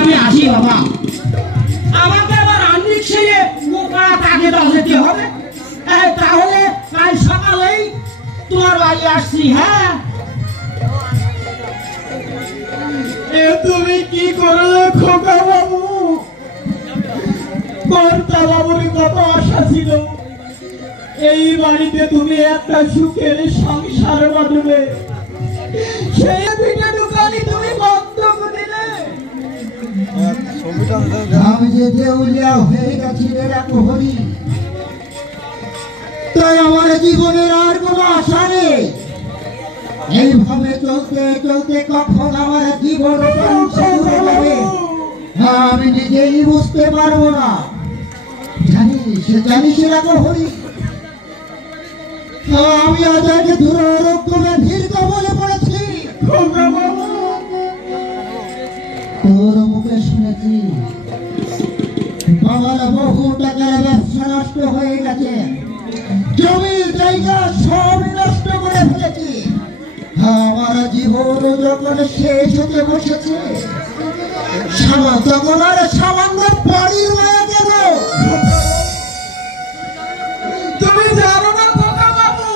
আমি আসি বাবা, আমাকে আবার আন্নিক ছেলে মোকাড়া তাকে যেতে হবে। তাহলে কাল সকালেই তোমার বাড়ি আসছি। হ্যাঁ, তুমি কি করলে খোকা বাবু? কর্তা বাবুর কত আশা ছিল এই বাড়িতে তুমি একটা সুখের সংসার বাঁধবে, সেই পিঠে ঢুকানি তুমি বন্ধ করে দিলে। আমি যে দেউলিয়া হয়ে গেছি রে প্রহরী, তাই আমার জীবনের আর কোনো আশা নেই। এইভাবে চলতে চলতে কখন আমার জীবন ধ্বংস হয়ে যাবে আমি নিজেই বুঝতে পারবো না। জানিস এরা প্রহরী, আমি আজ আগে দুরকমে ধীর্ঘ বলে পড়েছি। তোর মুখে শুনেছি আমার বহু টাকার ব্যবসা নষ্ট হয়ে গেছে, জমি জায়গা সব নষ্ট করে ফেলেছি। আমার জীবন যখন শেষ হতে বসেছে তখন আর সামান্য